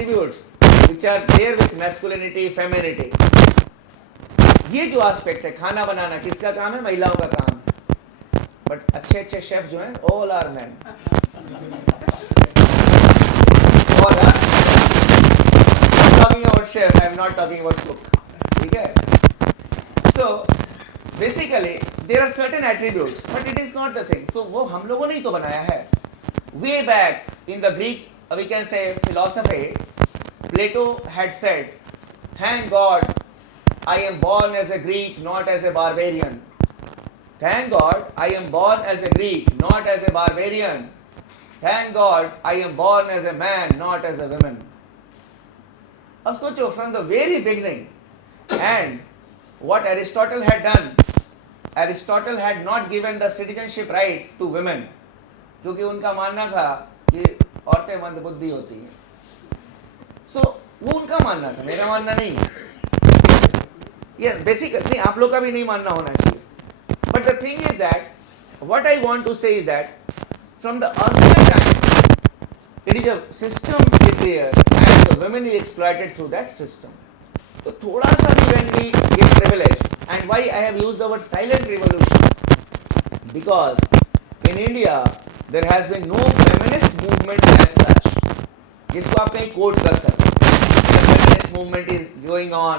attributes which are there with masculinity, femininity. ये जो aspect है, खाना बनाना किसका काम है? महिलाओं का काम है. बट अच्छे अच्छे शेफ जो हैं ऑल आर मैन. और talking about chef, I am not talking about cook. ठीक है? So basically there are certain attributes, but it is not the thing. तो वो हम लोगों ने ही तो बनाया है. Way back in the Greek, we can say philosophy, Plato had said, "Thank God, I am born as a Greek, not as a barbarian. Thank God, I am born as a Greek, not as a barbarian. Thank God, I am born as a man, not as a woman." अब सोचो, from the very beginning, and what Aristotle had done, Aristotle had not given the citizenship right to women, क्योंकि उनका मानना था कि औरतें मंदबुद्धि होती हैं. So वो उनका मानना था, मेरा मानना नहीं है. Yes, basically नहीं, आप लोग का भी नहीं मानना होना चाहिए. But the thing is that what I want to say is that from the earlier time, it is a system is there and the women is exploited through that system. तो थोड़ा सा भी when we get privilege, and why I have used the word silent revolution, because in India there has been no feminist movement as such, जिसको आप कहीं coat कर सकते. The feminist movement is going on.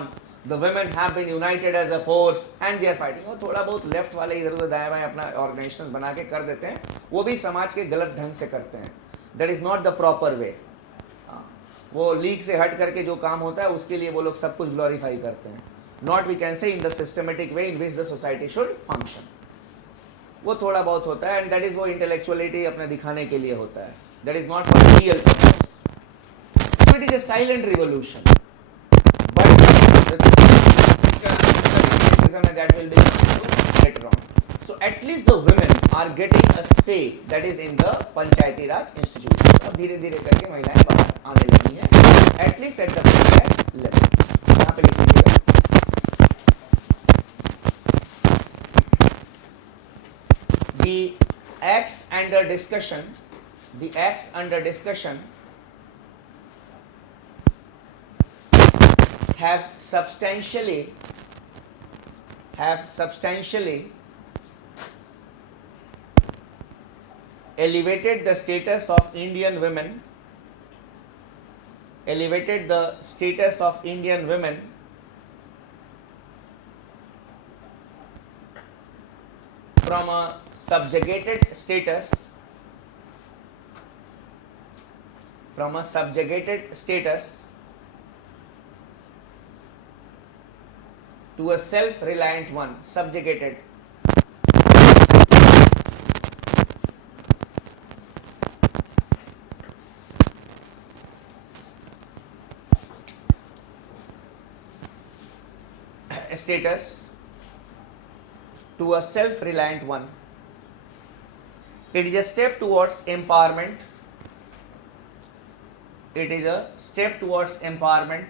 The women have been united as a force and they are fighting. वो थोड़ा बहुत left वाले इधर उधर दाएं बाएं अपना ऑर्गेनाइजेशन बना के कर देते हैं, वो भी समाज के गलत ढंग से करते हैं. That is not the proper way. वो लीग से हट करके जो काम होता है उसके लिए वो लोग सब कुछ ग्लोरीफाई करते हैं. Not we can say in the systematic way in which the society should function. वो थोड़ा बहुत होता है, एंड दैट इज वो इंटेलेक्चुअलिटी अपने दिखाने के लिए होता है. That is not for real purpose. So it is a silent revolution, but that will be later on. So at least the women are getting a say that is in the Panchayati Raj institutions. अब धीरे धीरे करके महिलाएं बाहर आने लगी हैं, at least at the panchayat level. यहाँ पे लिख लीजिएगा. The acts under discussion have substantially elevated the status of Indian women, from a subjugated status to a self-reliant one. Subjugated. Status to a self-reliant one. It is a step towards empowerment.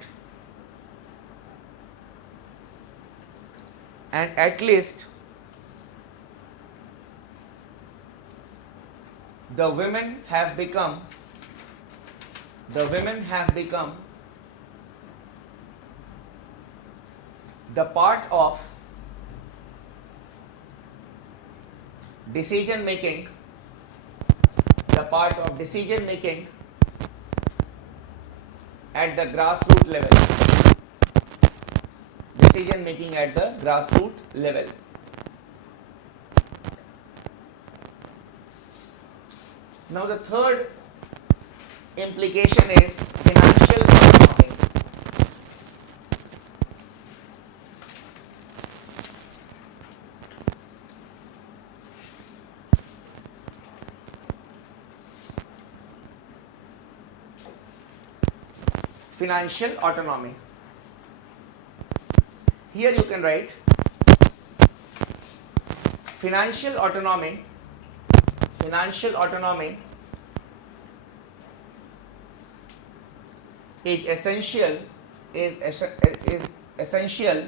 And at least the women have become the part of decision making at the grassroots level. Now the third implication is financial autonomy. Financial autonomy. Here you can write financial autonomy is essential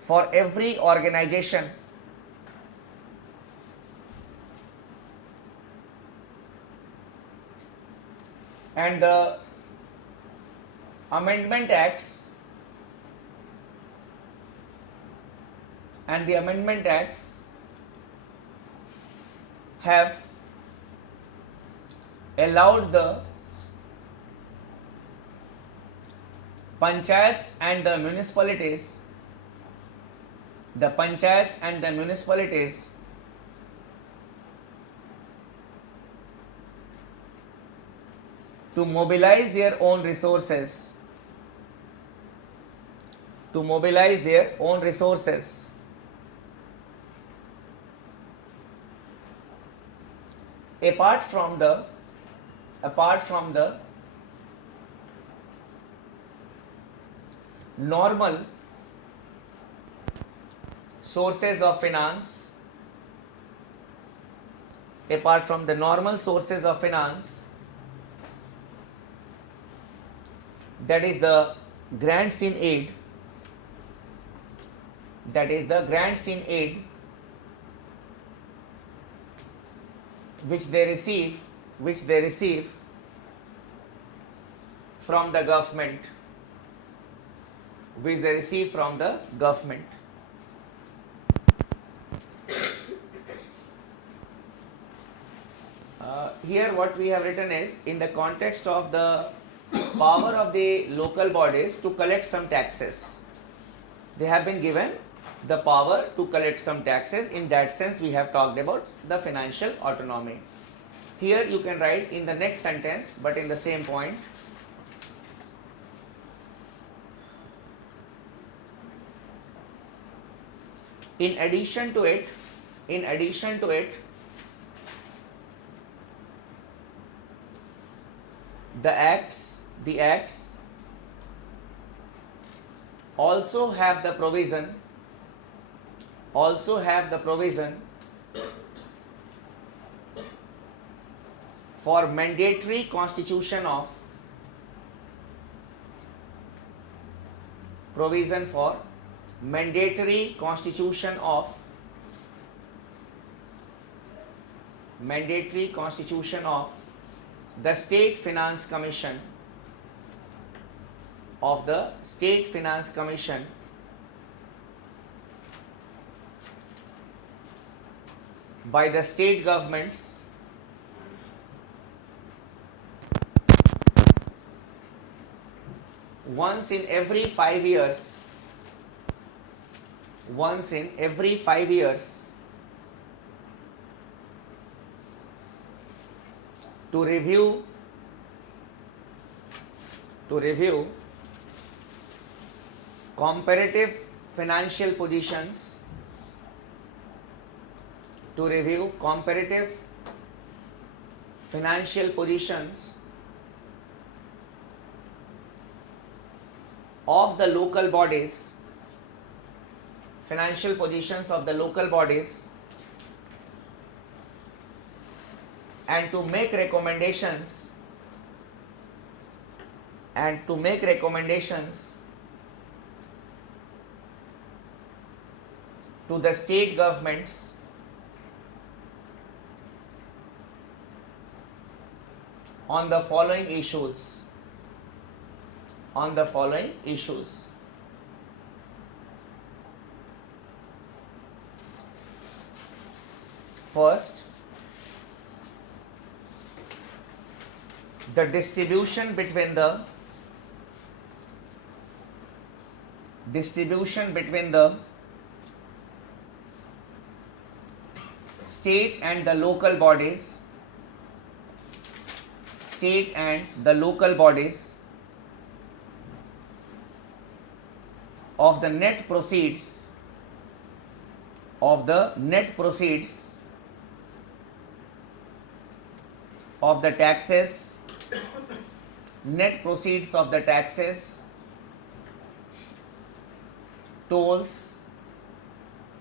for every organization and the amendment acts have allowed the panchayats and the municipalities to mobilize their own resources apart from the normal sources of finance, that is the grants in aid, which they receive from the government, here what we have written is, in the context of the power of the local bodies to collect some taxes, they have been given the power to collect some taxes. In that sense, we have talked about the financial autonomy. Here you can write in the next sentence, but in the same point, in addition to it, the acts also have the provision for mandatory constitution of the State Finance Commission by the state governments once in every 5 years to review comparative financial positions of the local bodies, and to make recommendations to the state governments on the following issues. First, the distribution between the state and the local bodies of the net proceeds of the taxes, tolls,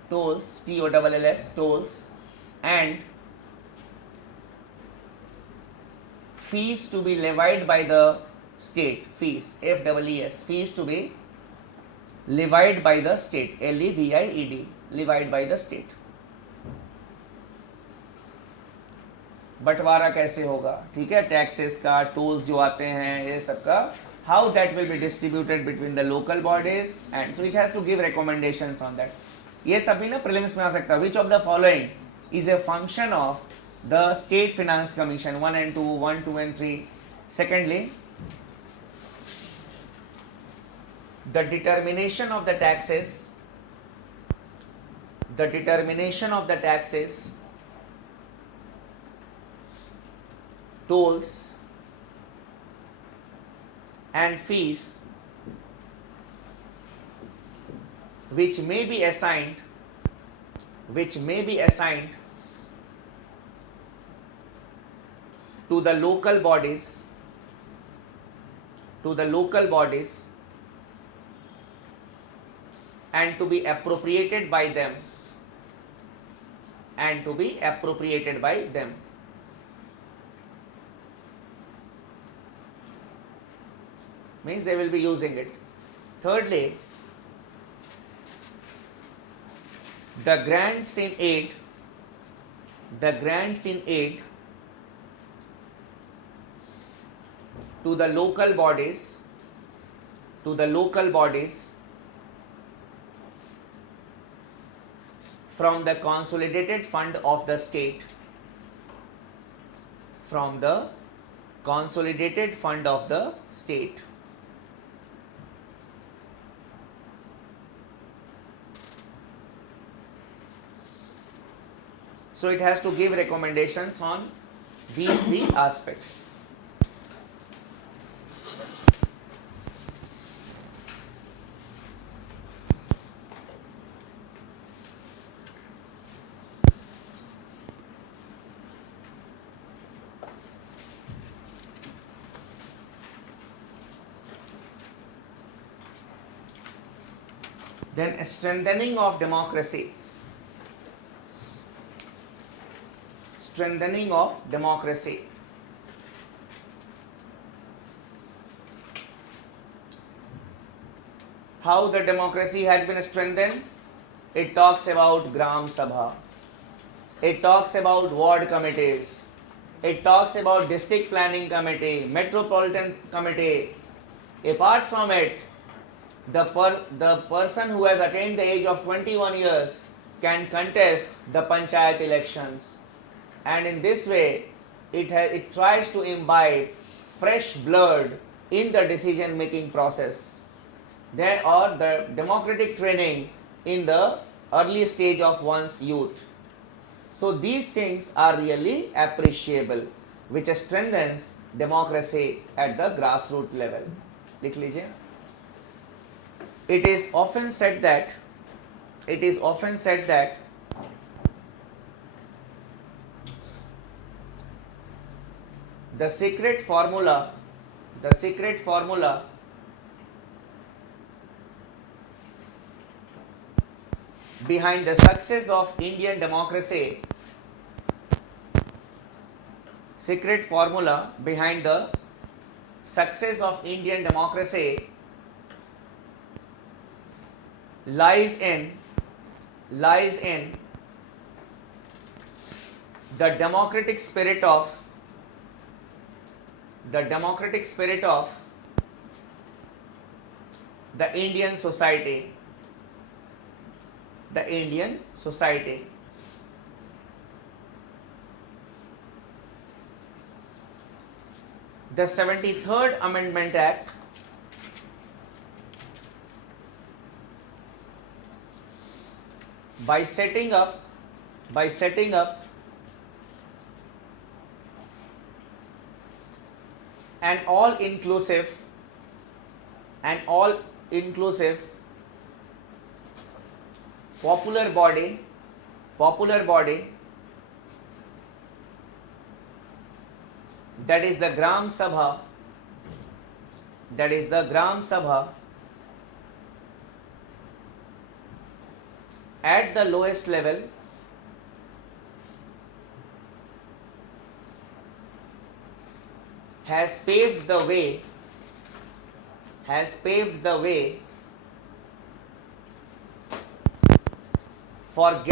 tolls, and fees to be levied by the state, fees to be levied by the state, levied by the state. बंटवारा कैसे होगा, ठीक है, taxes का, tolls जो आते हैं, ये सब का, how that will be distributed between the local bodies, and so it has to give recommendations on that. ये सभी ना प्रीलिम्स में आ सकता है. Which of the following is a function of the state finance commission 1 and 2, 1, 2 and 3. Secondly, the determination of the taxes, the determination of the taxes, tolls and fees which may be assigned to the local bodies and to be appropriated by them, means they will be using it. Thirdly, the grants in aid to the local bodies from the consolidated fund of the state, So it has to give recommendations on these three aspects. Then strengthening of democracy. How the democracy has been strengthened? It talks about Gram Sabha. It talks about ward committees. It talks about district planning committee, metropolitan committee. Apart from it, the person who has attained the age of 21 years can contest the panchayat elections, and in this way it tries to imbibe fresh blood in the decision making process. There are the democratic training in the early stage of one's youth. So these things are really appreciable, which strengthens democracy at the grassroots level. लिख लीजिए. It is often said that the secret formula behind the success of Indian democracy, lies in the democratic spirit of the Indian society. The 73rd Amendment Act by setting up an all-inclusive popular body that is the Gram Sabha at the lowest level has paved the way for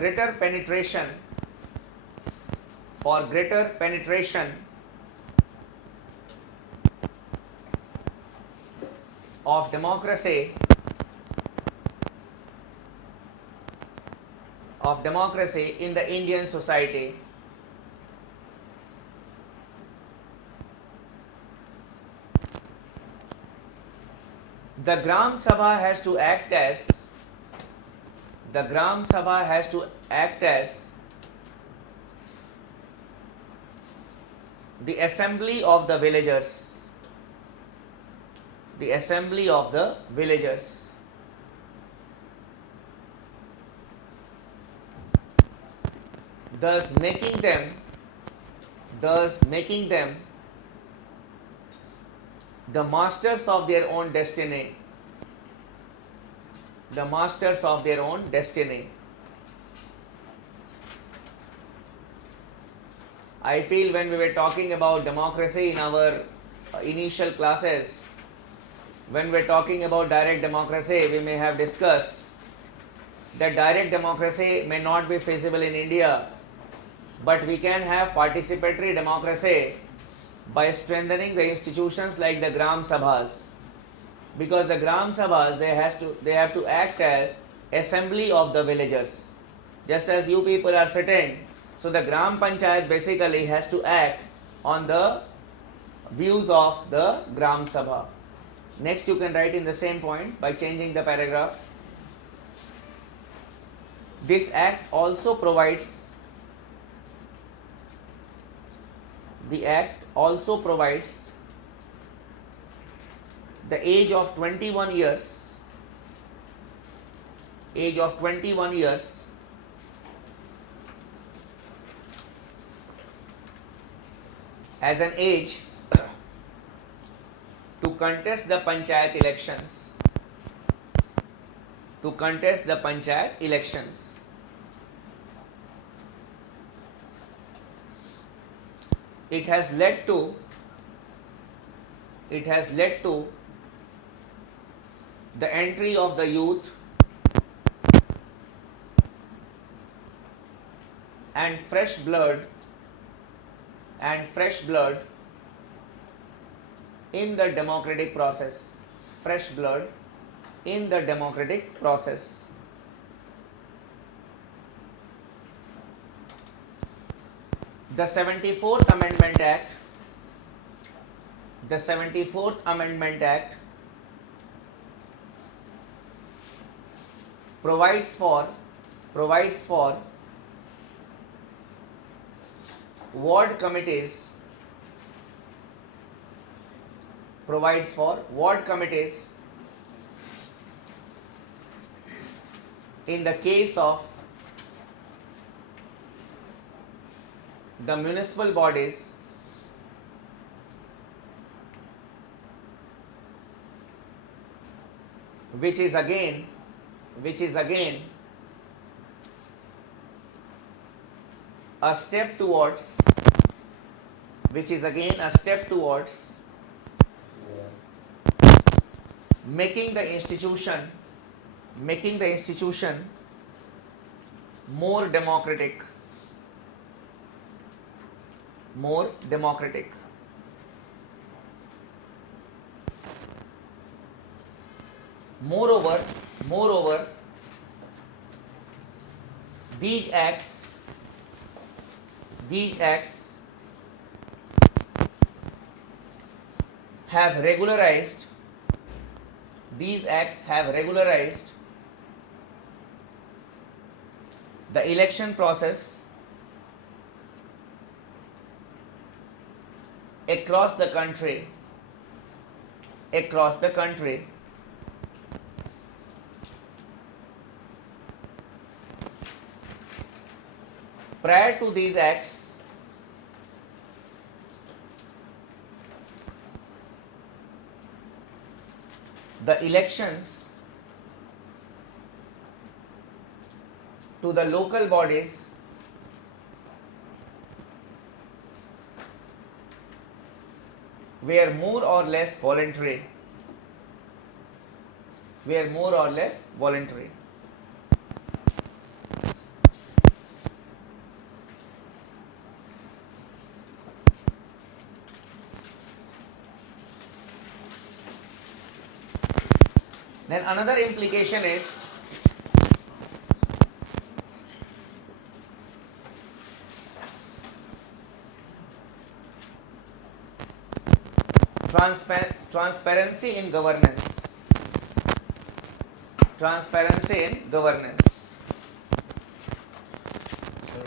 greater penetration for greater penetration of democracy in the Indian society. The Gram Sabha has to act as the assembly of the villagers. The assembly of the villagers. Thus making them the masters of their own destiny. The masters of their own destiny. I feel when we were talking about democracy in our initial classes, when we are talking about direct democracy, we may have discussed that direct democracy may not be feasible in India, but we can have participatory democracy by strengthening the institutions like the Gram Sabhas. Because the Gram Sabhas, they have to act as assembly of the villagers. Just as you people are sitting, so the Gram Panchayat basically has to act on the views of the Gram Sabha. Next you can write in the same point by changing the paragraph. This act also provides the age of 21 years as an age to contest the panchayat elections. It has led to the entry of the youth and fresh blood in the democratic process. The 74th Amendment Act provides for ward committees in the case of the municipal bodies which is again a step towards making the institution more democratic. Moreover, these acts have regularized the election process across the country. Prior to these acts, the elections to the local bodies were more or less voluntary. Then another implication is transparency in governance. Transparency in governance. Sir,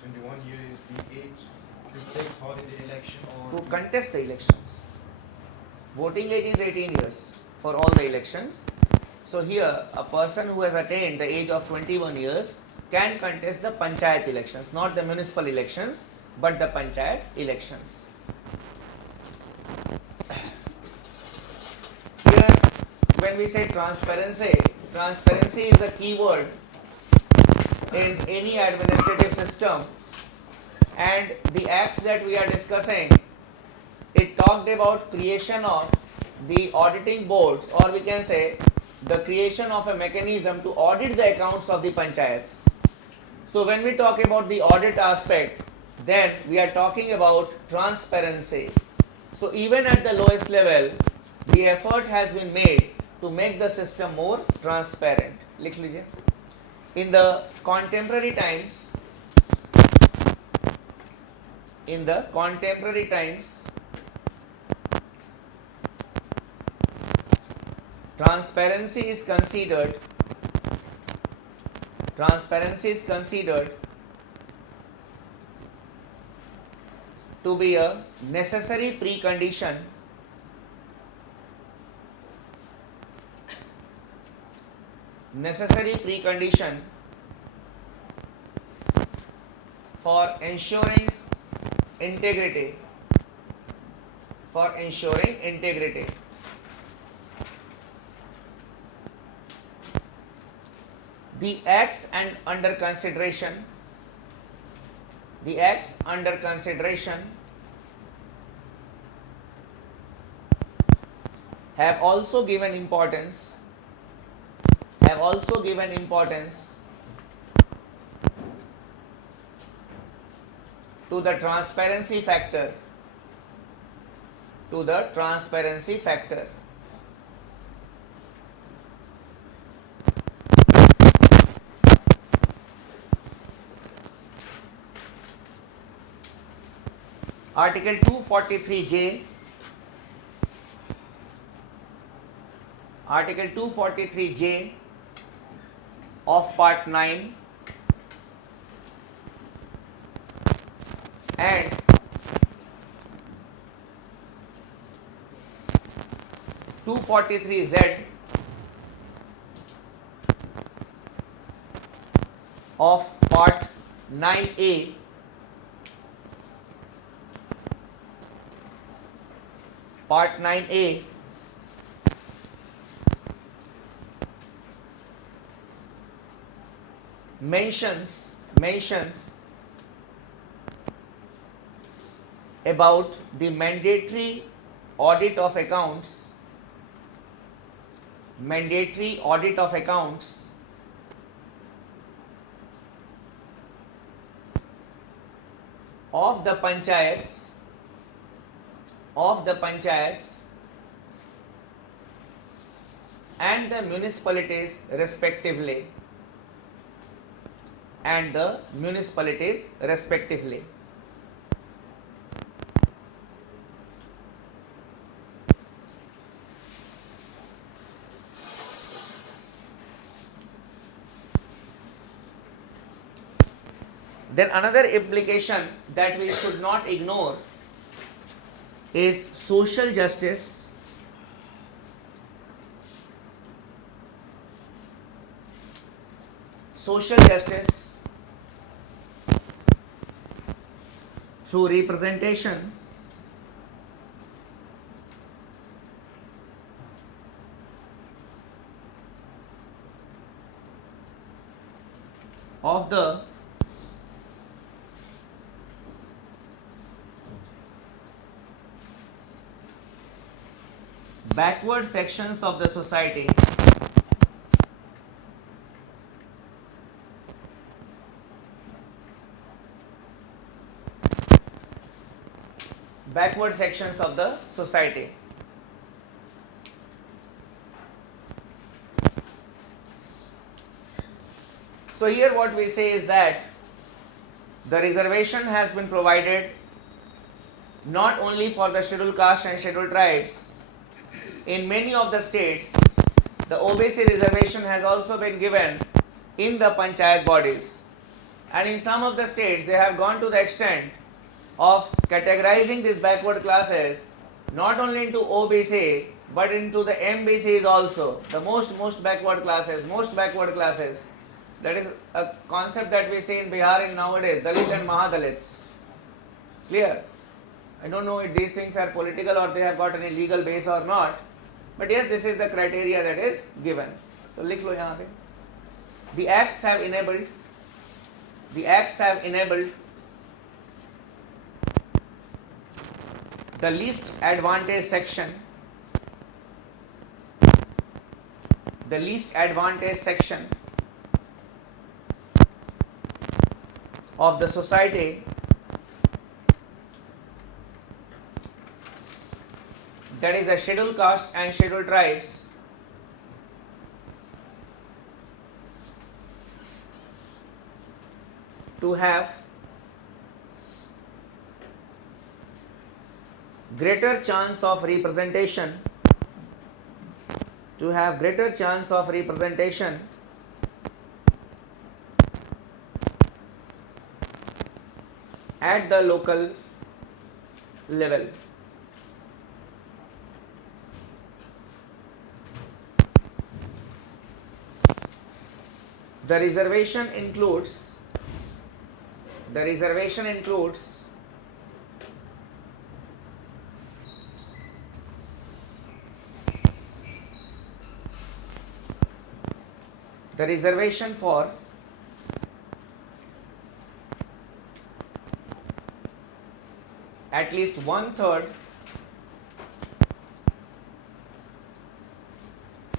21 years is the age to take part in the election or To contest the elections. Voting age is 18 years for all the elections. So here a person who has attained the age of 21 years can contest the panchayat elections, not the municipal elections, but the panchayat elections. Here when we say transparency, transparency is the key word in any administrative system, and the acts that we are discussing, it talked about creation of the auditing boards, or we can say the creation of a mechanism to audit the accounts of the panchayats. So when we talk about the audit aspect, then we are talking about transparency. So even at the lowest level, the effort has been made to make the system more transparent. लिख लीजिए. In the contemporary times, transparency is considered to be a necessary precondition for ensuring integrity. The acts under consideration have also given importance to the transparency factor. Article 243J. Article 243J of Part 9 and two 43Z of Part 9A mentions about the mandatory audit of accounts of the panchayats and the municipalities respectively. Then another implication that we should not ignore is social justice. Through representation of the backward sections of the society. So here what we say is that the reservation has been provided not only for the scheduled caste and scheduled tribes. In many of the states, the OBC reservation has also been given in the panchayat bodies. And in some of the states, they have gone to the extent of categorizing these backward classes not only into OBC but into the MBCs also, the most backward classes. That is a concept that we see in Bihar in nowadays, Dalit and Mahadalits. Clear? I don't know if these things are political or they have got any legal base or not, but yes, this is the criteria that is given. So likh lo yahan pe. The acts have enabled the least advantaged section of the society, that is the scheduled caste and scheduled tribes, to have greater chance of representation at the local level. The reservation includes the reservation for at least 1/3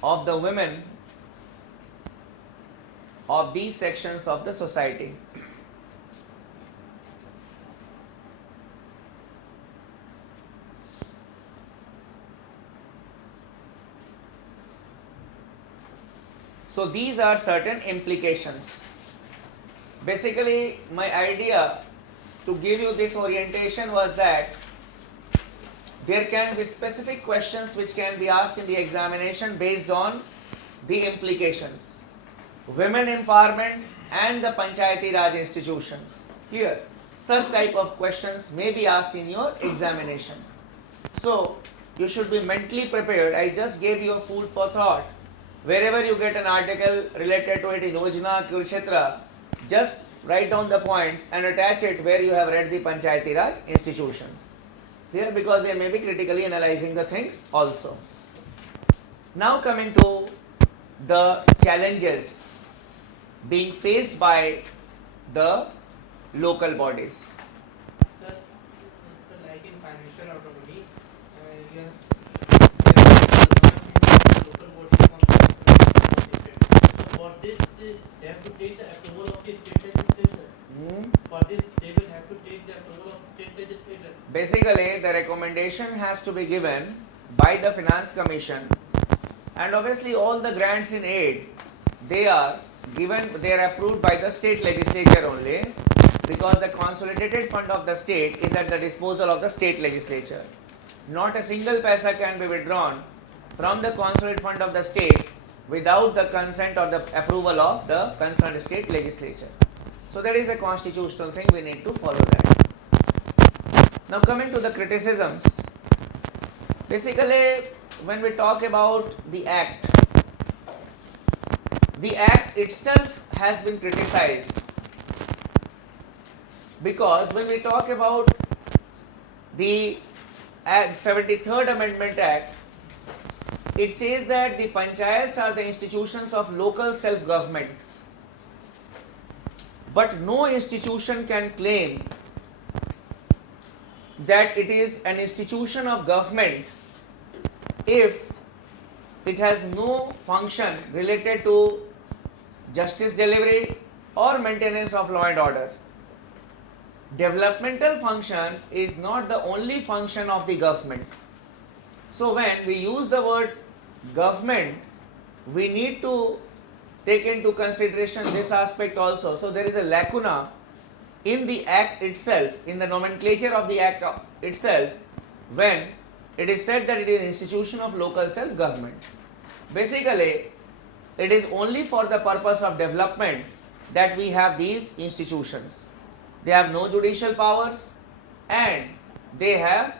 of the women of these sections of the society. So these are certain implications. Basically, my idea to give you this orientation was that there can be specific questions which can be asked in the examination based on the implications. Women empowerment and the Panchayati Raj institutions. Clear? Such type of questions may be asked in your examination. So, you should be mentally prepared. I just gave you a food for thought. Wherever you get an article related to it in Yojana, Kurukshetra, just write down the points and attach it where you have read the Panchayati Raj institutions. Here, because they may be critically analyzing the things also. Now coming to the challenges being faced by the local bodies. Sir, like in financial autonomy, local bodies for this, they have to take the approval of the state legislature. For this, they will have to take the approval of state legislature. Basically, the recommendation has to be given by the Finance Commission, and obviously all the grants in aid, they are approved by the state legislature only, because the consolidated fund of the state is at the disposal of the state legislature. Not a single paisa can be withdrawn from the consolidated fund of the state without the consent or the approval of the concerned state legislature. So that is a constitutional thing, we need to follow that. Now coming to the criticisms, basically when we talk about the act itself has been criticized, because when we talk about the 73rd Amendment Act, it says that the panchayats are the institutions of local self-government, but no institution can claim that it is an institution of government if it has no function related to justice delivery or maintenance of law and order. Developmental function is not the only function of the government. So when we use the word government, we need to take into consideration this aspect also. So there is a lacuna in the act itself, in the nomenclature of the act itself, when it is said that it is an institution of local self-government. Basically, it is only for the purpose of development that we have these institutions. They have no judicial powers and they have